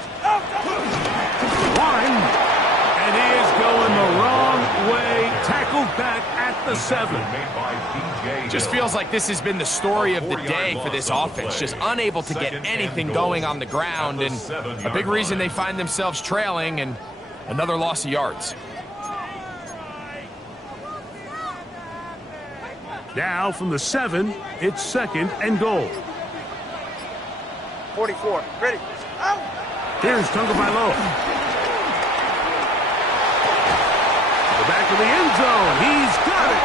and he is going the wrong way. Tackled back at the 7. Just feels like this has been the story of the day for this offense. Just unable to get anything going on the ground, and a big reason they find themselves trailing, and another loss of yards. Now from the 7, it's 2nd and goal. 44. Ready. Out. Here's Tagovailoa. The back of the end zone. He's got it.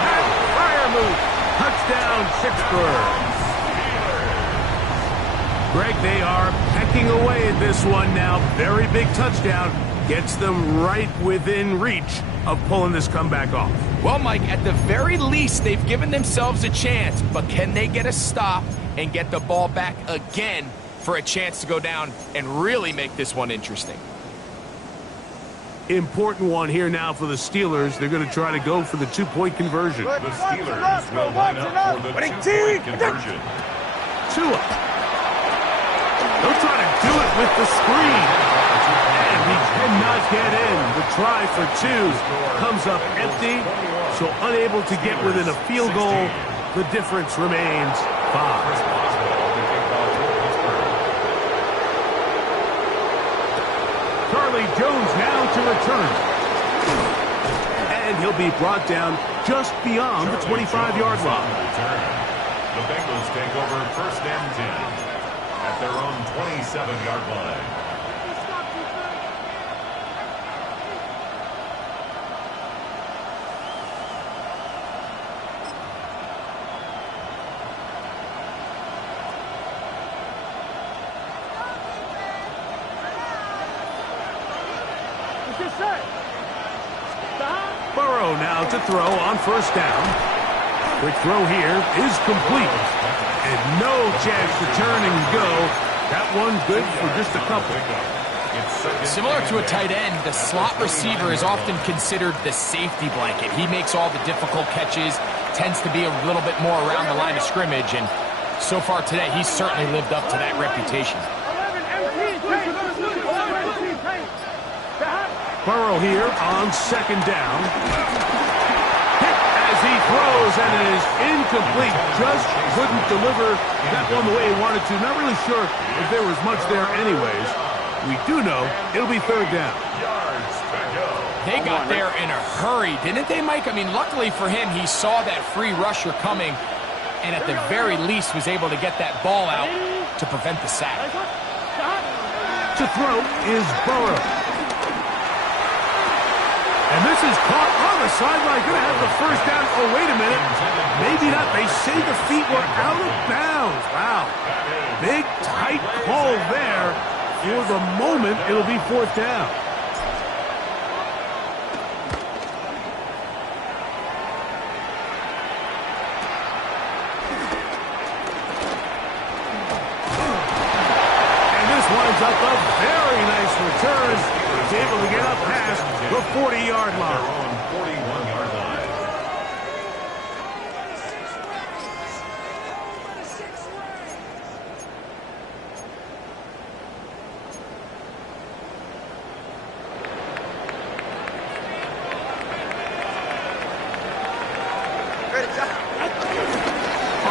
That fire move. Touchdown, Pittsburgh. Greg, they are pecking away at this one now. Very big touchdown. Gets them right within reach of pulling this comeback off. Well, Mike, at the very least, they've given themselves a chance, but can they get a stop and get the ball back again for a chance to go down and really make this one interesting? Important one here now for the Steelers. They're going to try to go for the 2-point conversion. The Steelers will line up for the 2-point conversion. Tua. They'll try to do it with the screen. And he cannot get in. The try for 2 comes up empty, so unable to get within a field goal. The difference remains 5. Charlie Jones now to return. And he'll be brought down just beyond the 25-yard line. The Bengals take over 1st and 10 at their own 27-yard line. Burrow now to throw on 1st down. Quick throw here is complete. And no chance to turn and go. That one good for just a couple. Similar to a tight end, the slot receiver is often considered the safety blanket. He makes all the difficult catches, tends to be a little bit more around the line of scrimmage, and so far today, he's certainly lived up to that reputation. Burrow here on 2nd down. Hit as he throws, and it is incomplete. Just couldn't deliver that one the way he wanted to. Not really sure if there was much there anyways. We do know it'll be 3rd down. They got there in a hurry, didn't they, Mike? I mean, luckily for him, he saw that free rusher coming, and at the very least was able to get that ball out to prevent the sack. To throw is Burrow. And this is caught on the sideline. Going to have the 1st down. Oh, wait a minute. Maybe not. They say the feet were out of bounds. Wow. Big, tight call there. For the moment, it'll be 4th down. And this winds up a very nice return. it up past the 40-yard line. 41-yard line.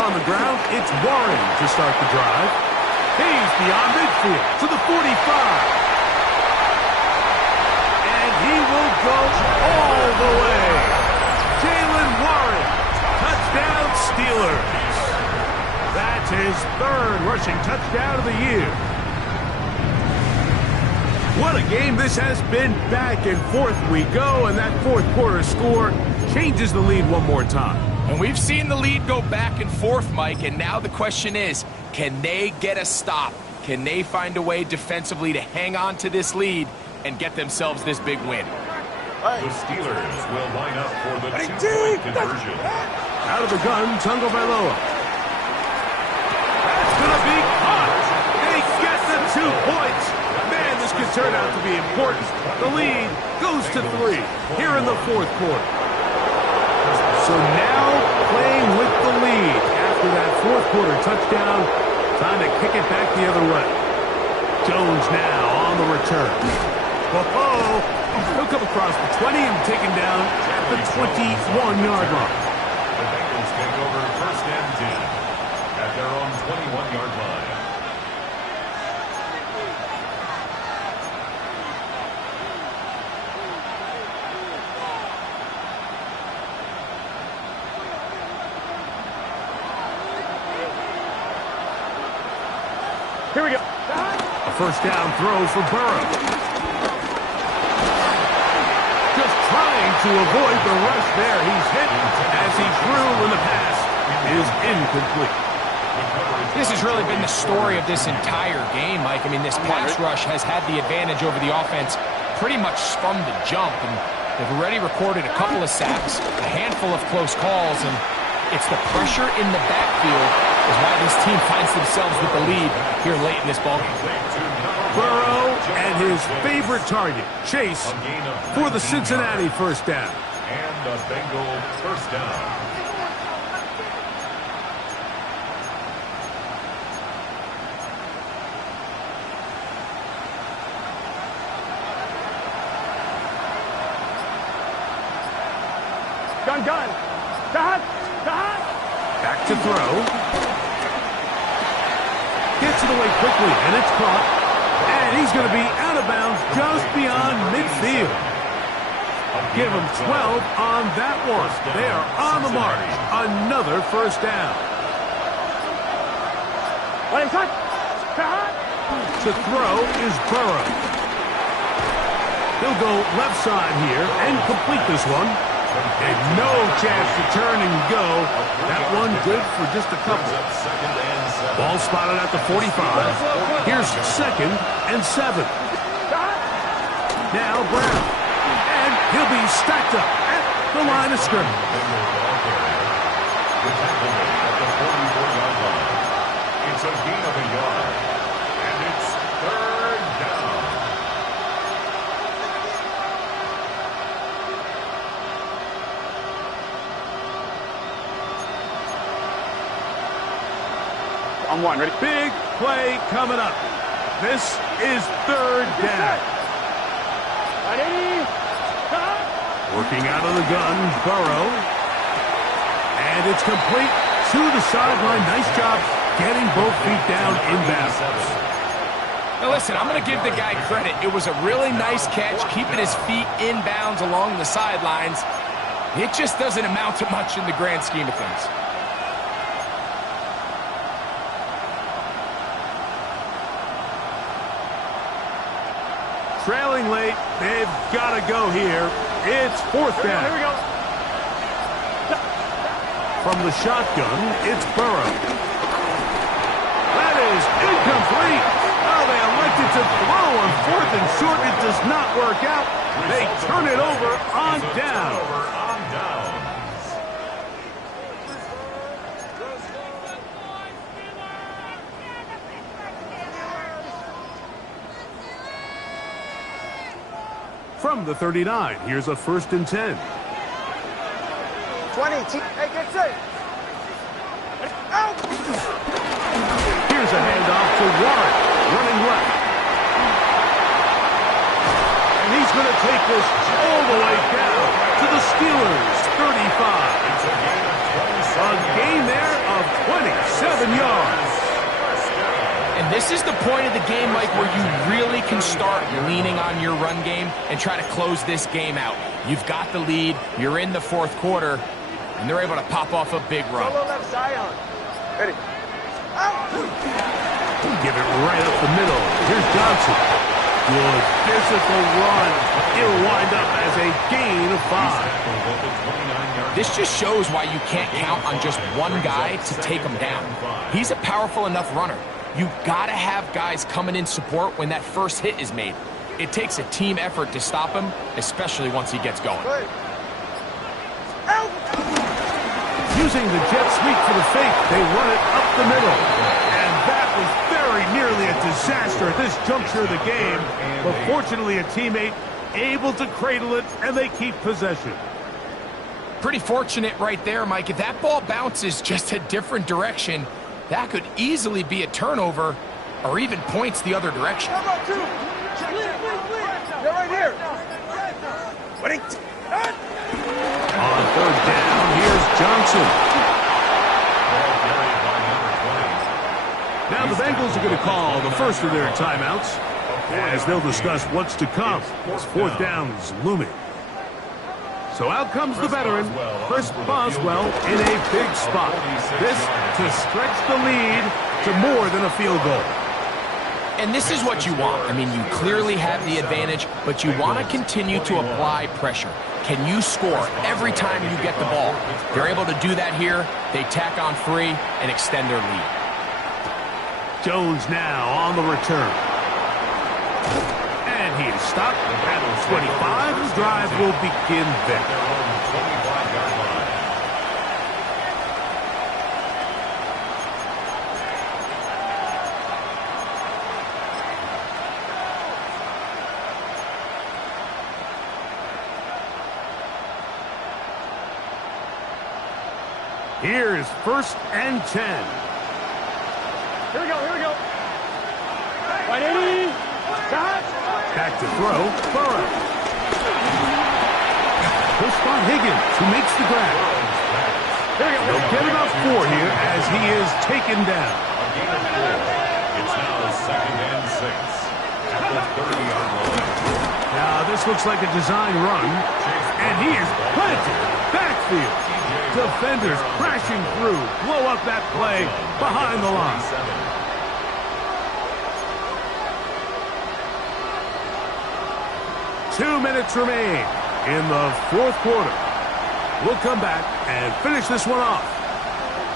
On the ground, it's Warren to start the drive. He's beyond midfield to the 45. And he will go all the way. Jalen Warren, touchdown Steelers. That's his third rushing touchdown of the year. What a game this has been. Back and forth we go, and that fourth quarter score changes the lead one more time. And we've seen the lead go back and forth, Mike, and now the question is, can they get a stop? Can they find a way defensively to hang on to this lead and get themselves this big win? The Steelers will line up for the two-point conversion. Out of the gun, Tungo Bailoa. That's going to be caught. They get the 2 points. Man, this could turn out to be important. The lead goes to 3 here in the fourth quarter. So now playing with the lead after that fourth quarter touchdown. Time to kick it back the other way. Jones now on the return. Whoa! He'll come across the 20 and taken down at the 21-yard line. The Bengals take over first and 10 at their own 21-yard line. Here we go. A first down throw for Burrow. Just trying to avoid the rush there. He's hit as he threw when the pass is incomplete. This has really been the story of this entire game, Mike. I mean, this pass rush has had the advantage over the offense pretty much from the jump. And they've already recorded a couple of sacks, a handful of close calls, and it's the pressure in the backfield is why this team finds themselves with the lead here late in this ballgame. Burrow and his favorite target, Chase, for the Cincinnati first down. And the Bengal first down. Gun. Back to throw. Gets it away quickly, and it's caught. And he's going to be out of bounds just beyond midfield. Give him 12 on that one. They are on the mark. Another first down. To throw is Burrow. He'll go left side here and complete this one. And no chance to turn and go. That one good for just a couple. Ball spotted at the 45. Here's 2nd and 7. Now Brown. And he'll be stacked up at the line of scrimmage. It's a gain of a yard. And it's 3rd down. On one, ready? Big play coming up. This is 3rd down. Ready? Working out of the gun, Burrow. And it's complete to the sideline. Nice job getting both feet down in bounds. Now listen, I'm going to give the guy credit. It was a really nice catch, keeping his feet in bounds along the sidelines. It just doesn't amount to much in the grand scheme of things. Trailing late, they've got to go here. It's 4th down. Here we go. From the shotgun, it's Burrow. That is incomplete. Oh, they elected to throw on 4th and short. It does not work out. They turn it over on down. From the 39, here's a 1st and 10. 20. Hey, get set. Out. Here's a handoff to Warren, running left. And he's going to take this all the way down to the Steelers' 35. A gain there of 27 yards. And this is the point of the game, Mike, where you really can start leaning on your run game and try to close this game out. You've got the lead, you're in the 4th quarter, and they're able to pop off a big run. Solo left side on. Ready. Out. Give it right up the middle. Here's Johnson. Good physical run. It'll wind up as a gain of 5. This just shows why you can't count on just one guy to take him down. He's a powerful enough runner. You've got to have guys coming in support when that first hit is made. It takes a team effort to stop him, especially once he gets going. Good. Out. Using the jet sweep for the fake, they run it up the middle. And that was very nearly a disaster at this juncture of the game. But fortunately, a teammate able to cradle it, and they keep possession. Pretty fortunate right there, Mike. If that ball bounces just a different direction, that could easily be a turnover or even points the other direction. How about 2? They're right here. Ready. On 3rd down, here's Johnson. Now the Bengals are going to call the first of their timeouts as they'll discuss what's to come as 4th down is looming. So out comes the veteran, Chris Boswell, in a big spot. This to stretch the lead to more than a field goal. And this is what you want. I mean, you clearly have the advantage, but you want to continue to apply pressure. Can you score every time you get the ball? They're able to do that here. They tack on 3 and extend their lead. Jones now on the return. And he is stopped at 25. The drive will begin there. Here is 1st and 10. Here we go. 180. Stop. Back to throw. Burrow. He'll spot Higgins, who makes the grab. They'll get about 4 here as he is taken down. It's now 2nd and 6 at the 30-yard line. Now this looks like a design run, and he is planted backfield. Defenders crashing through, blow up that play behind the line. 2 minutes remain in the 4th quarter. We'll come back and finish this one off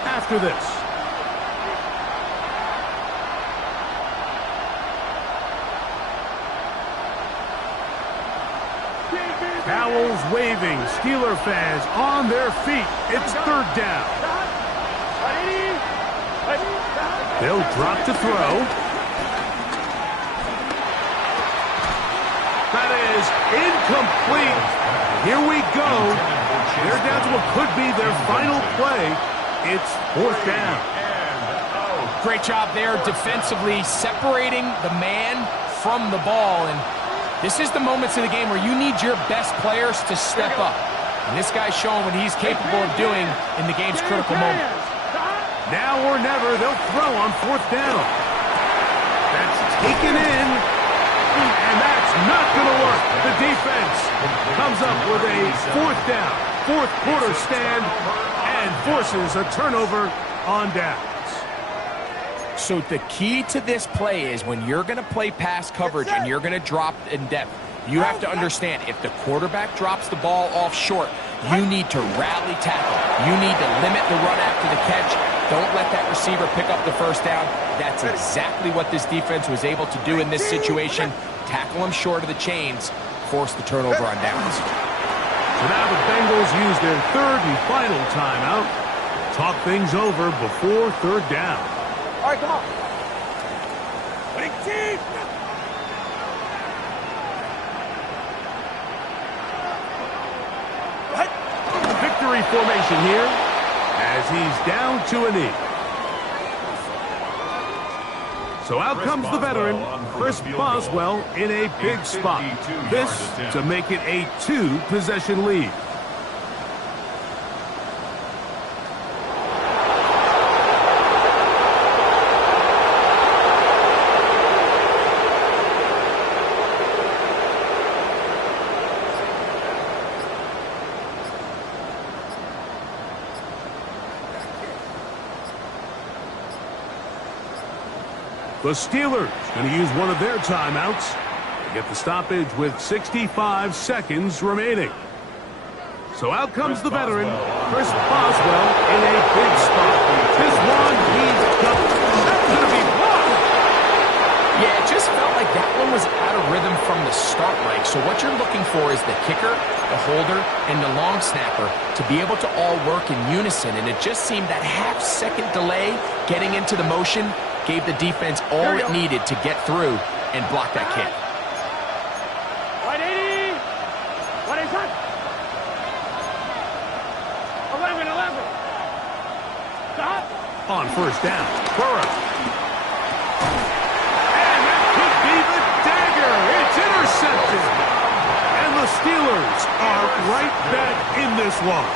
after this. Towels waving, Steeler fans on their feet. It's 3rd down. They'll drop to throw. That is incomplete. Here we go. They're down to what could be their final play. It's 4th down. Great job there defensively, separating the man from the ball. And this is the moments of the game where you need your best players to step up. And this guy's showing what he's capable of doing in the game's critical moment. Now or never, they'll throw on 4th down. That's taken in, and that's not going to work. The defense comes up with a 4th down, 4th quarter stand, and forces a turnover on downs. So the key to this play is when you're going to play pass coverage and you're going to drop in depth, you have to understand if the quarterback drops the ball off short, you need to rally tackle. You need to limit the run after the catch. Don't let that receiver pick up the 1st down. That's exactly what this defense was able to do in this situation. Tackle them short of the chains, force the turnover on downs. So now the Bengals use their 3rd and final timeout. Talk things over before 3rd down. All right, come on. formation here as he's down to a knee. So out comes the veteran, Chris Boswell, in a big spot. This to make it a 2-possession lead. The Steelers going to use one of their timeouts to get the stoppage with 65 seconds remaining. So out comes the veteran, Chris Boswell, in a big spot. This one, he's got it. That's going to be blocked. Yeah, it just felt like that one was out of rhythm from the start, Mike. So what you're looking for is the kicker, the holder, and the long snapper to be able to all work in unison. And it just seemed that half-second delay getting into the motion gave the defense all it needed to get through and block that kick. 180. What is that? 11. Stop. On first down, Burrow. And that could be the dagger. It's intercepted. And the Steelers are right back in this one.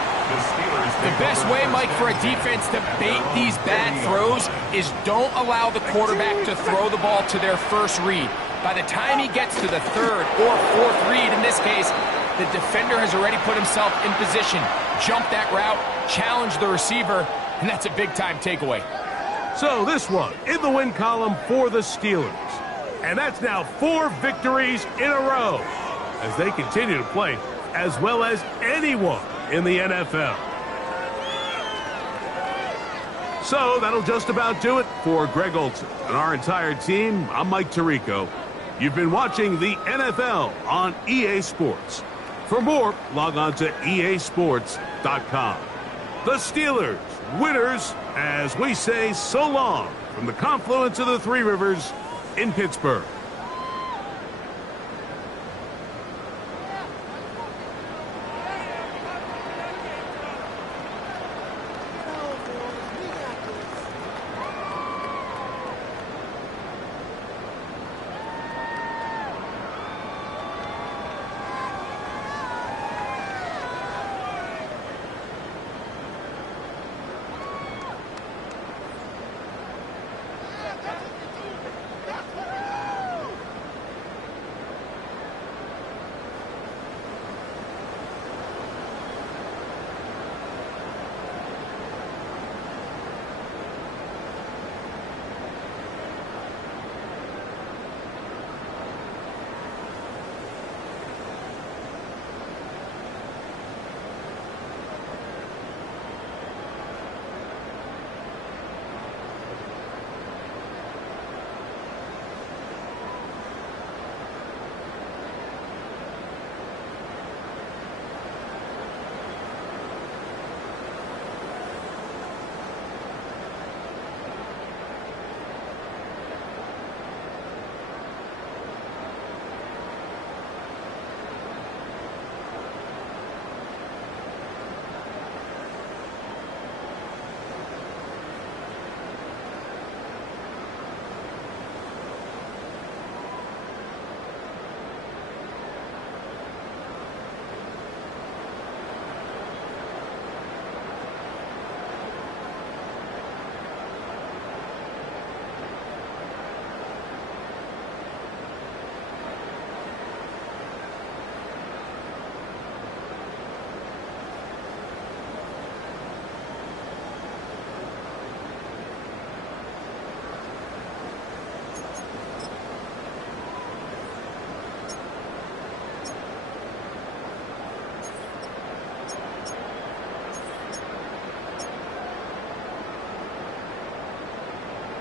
The best way, Mike, for a defense to bait these bad throws is don't allow the quarterback to throw the ball to their first read. By the time he gets to the third or fourth read, in this case, the defender has already put himself in position, jump that route, challenge the receiver, and that's a big-time takeaway. So this one in the win column for the Steelers. And that's now 4 victories in a row as they continue to play as well as anyone in the NFL. So that'll just about do it for Greg Olson and our entire team. I'm Mike Tirico. You've been watching the NFL on EA Sports. For more, log on to easports.com. The Steelers, winners, as we say so long from the confluence of the Three Rivers in Pittsburgh.